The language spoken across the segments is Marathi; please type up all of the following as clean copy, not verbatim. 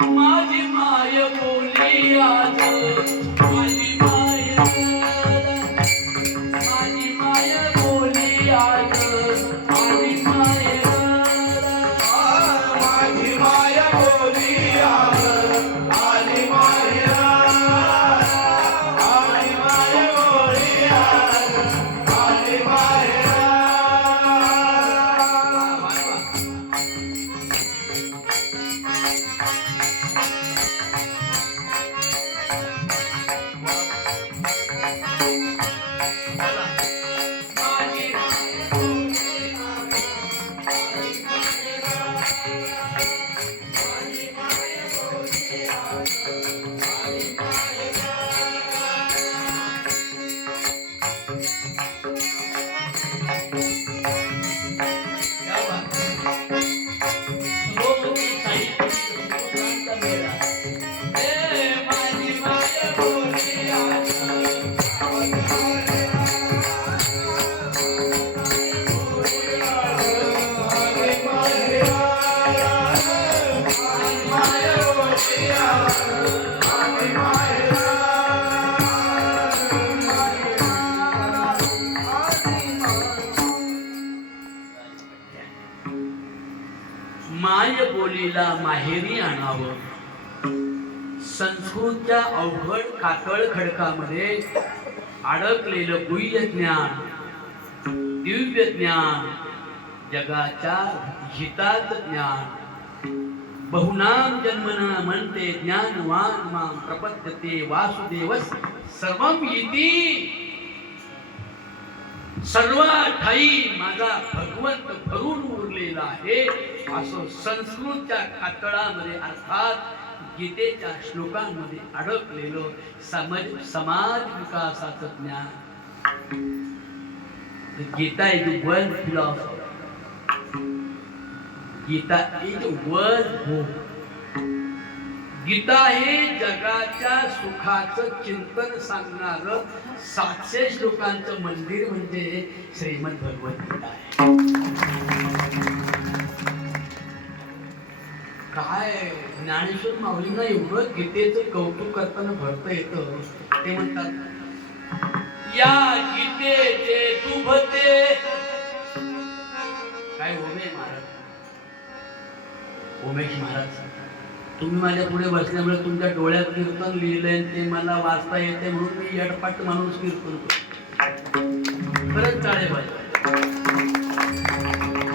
माझी माय बोली आज माझी माय बोली आज माझी माय माझी माय बोली आज माझी माय बोली आज माझी माय माय बोलीला माहेरी आणावं. संस्कृतच्या अवघड कातळ खडकामध्ये अडकलेलं गुह्य ज्ञान, दिव्य ज्ञान, जगाच्या हिताच ज्ञान. बहुनाम जन्मना म्हणते ज्ञानवान मां प्रपद्यते वासुदेवस सर्वं इति. सर्व ठाई माझा भगवंत भरून उरलेला आहे असं संस्कृतच्या कातळामध्ये अर्थात गीतेच्या श्लोकांमध्ये अडकलेलं समाज विकासाचं ज्ञान. Gita is world philosophy. Gita is world hope. Gita हे जगाच्या सुखाचं चिंतन सांगणारं 700 श्लोकांचं मंदिर म्हणजे श्रीमद भगवद्गीता आहे. काय ज्ञानेश्वर माऊलींना एवढं गीतेचं कौतुक करताना भरता येतं. ते म्हणतात या गीतेचे तुभते काय उमे महाराज, उमेश महाराज, तुम्ही माझ्या पुढे बसल्यामुळे तुमच्या डोळ्यात कीर्तन लिहिलंय ते मला वाचता येते म्हणून मी यडपाट माणूस कीर्तन करतो. खरंच टाळे पाहिजे.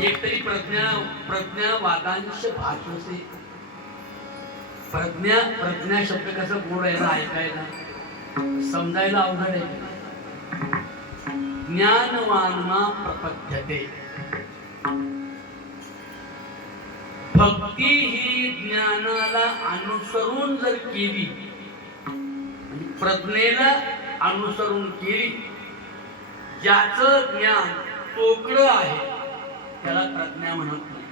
एकतरी प्रज्ञा वादांश भाषसे. प्रज्ञा शब्द कसं गोड आहे ना ऐकायला, समजायला अवघड आहे. ज्ञानवानमा प्रपद्यते. भक्ती ही ज्ञानाला अनुसरून जर केली, प्रज्ञेला अनुसरून केली, ज्याचं ज्ञान तोकडं आहे त्याला प्रज्ञा म्हणत नाही.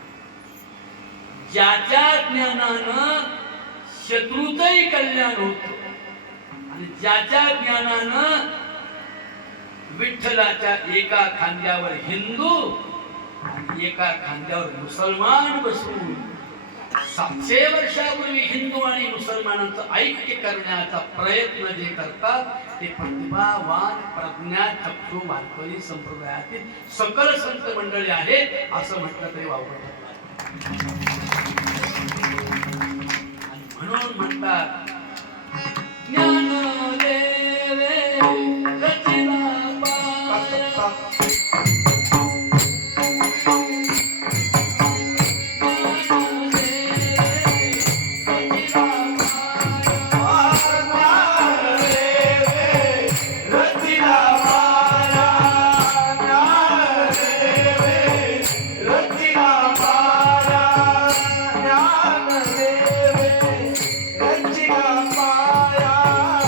ज्याच्या ज्ञानानं शत्रूचंही कल्याण होत आणि ज्याच्या ज्ञानानं विठ्ठलाच्या एका खांद्यावर हिंदू आणि एका खांद्यावर मुसलमान बसवून 700 वर्षापूर्वी हिंदू आणि मुसलमानांचं ऐक्य करण्याचा प्रयत्न जे करतात ते प्रतिभावान प्रज्ञाचक्षु वारकरी संप्रदायातील सकल संत मंडळी आहेत असं म्हटलं तरी वावरत आणि म्हणून म्हणतात ज्ञान देवे रचिला पाया. रचिला पाया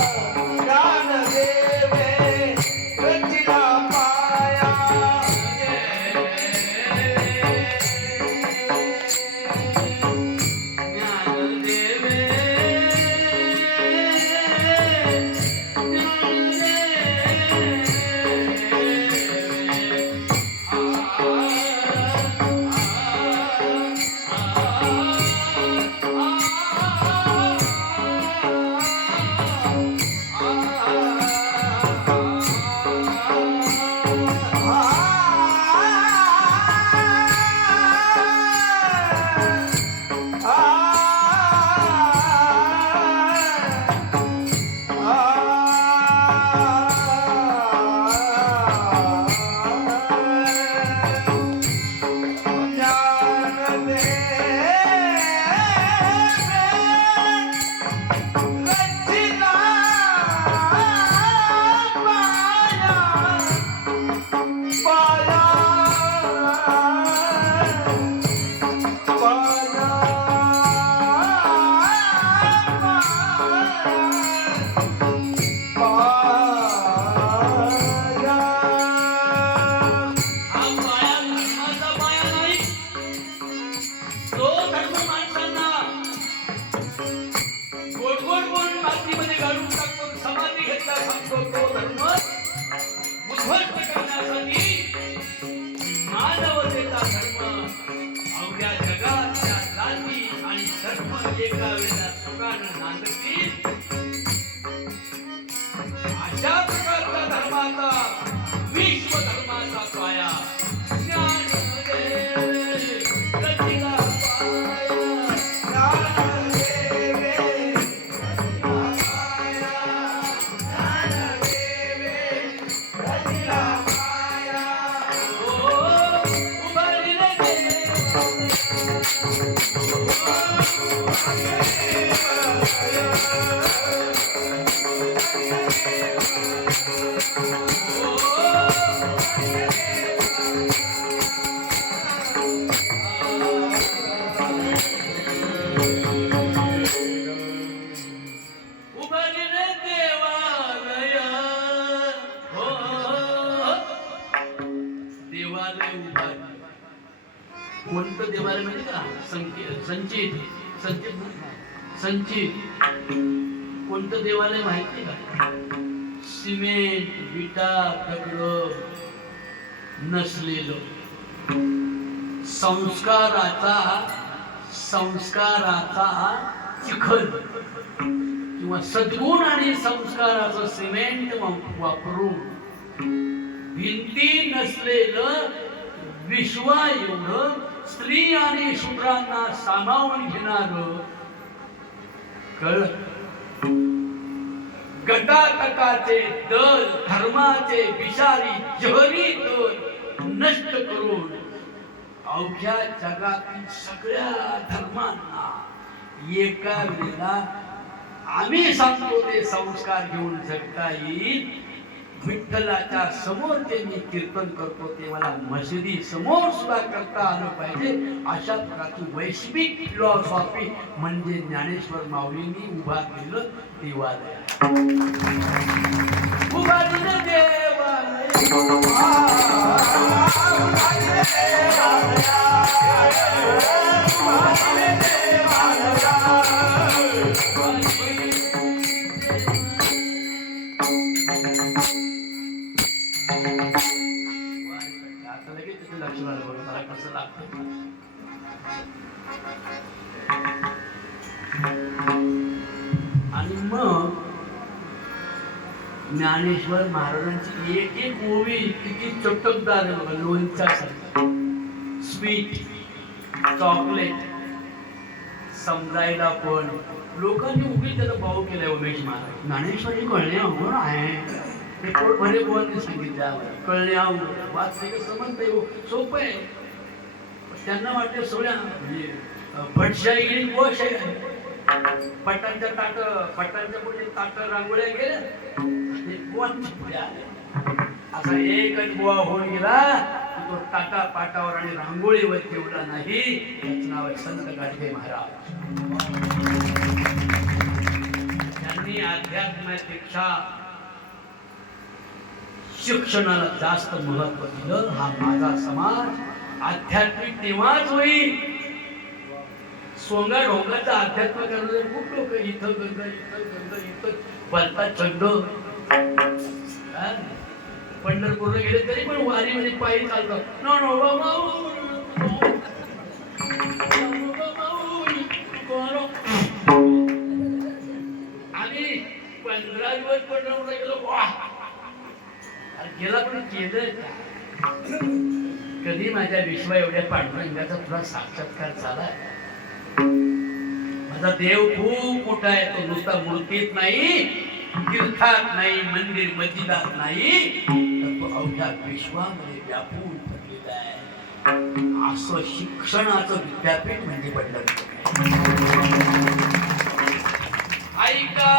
सांगतील अशा प्रकारच्या धर्माचा विश्व धर्माचा पाया ज्ञानदेव रचिला कोणतं देवालय म्हणजे का संचित संचित संचित कोणतं देवालय माहिती का? सिमेंट विटा दगड नसलेलं संस्काराचा चिखल किंवा सद्गुण आणि संस्काराचं सिमेंट वापरून भिंती नसलेलं विश्वा एवढं स्त्री आणि शूद्रांना सामावून घेणार कळ गटातटाचे दल धर्माचे विषारी जहरी दल नष्ट करून अवघ्या जगातील सगळ्या धर्मांना एका वेळेला आम्ही सांगतो ते संस्कार घेऊन जगता येईल. विठ्ठलाच्या समोर ते मी कीर्तन करतो ते मला मशिदी समोर सुद्धा करता आलं पाहिजे. अशा प्रकारची वैश्विक फिलॉसॉफी म्हणजे ज्ञानेश्वर माऊलींनी उभारलेलं देवालय. उभारलेलं देवालय आता लगेच त्याचे लक्षण आलं बघा मला कसं लागतं. आणि मग ज्ञानेश्वर महाराजांची एक एक ओवी किती चटकदार आहे बघा. लोणच्यासारखी स्वीट चॉकलेट समजायला पण लोकांनी उभी त्याला भाऊ केलाय. उमेश महाराज ज्ञानेश्वरी कळणे अवघड आहे. ते बरे बोलांनी सांगितलं कळणे अवघड वाचते समजते सोपं आहे. त्यांना वाटते सगळ्या म्हणजे भटशाही गेली गोशाही झाली. पटांच्या पुढे ताट रांगोळ्या गेल्या पुढे आले. असा एकच बुवा होऊन गेला तो टाटा पाटावर आणि रांगोळीवर ठेवला नाही. त्याचं नाव आहे संत गाडगे महाराज. त्यांनी अध्यात्मापेक्षा शिक्षणाला जास्त महत्व दिलं. हा माझा समाज आध्यात्मिक तेव्हाच होईल. सोंगा ढोंगाचा अध्यात्म करणारे खूप लोक इथं गंगा इथं बोलतात छंद. पंढरपूरला गेले तरी पण वारीमध्ये पायी चालतात. आम्ही 15 दिवस पंढरपूरला गेलो. गेला पण केलं कधी माझ्या विश्वा एवढ्या पांडुरंगाचा तुला साक्षात्कार झाला. माझा देव खूप मोठा आहे. तो नुसता मूर्तीत नाही तीर्थात नाही मंदिर मस्जिदात नाही तर तो अवघ्या विश्वामध्ये व्यापून पडलेला आहे. असं शिक्षणाचं विद्यापीठ म्हणजे पडलं. ऐका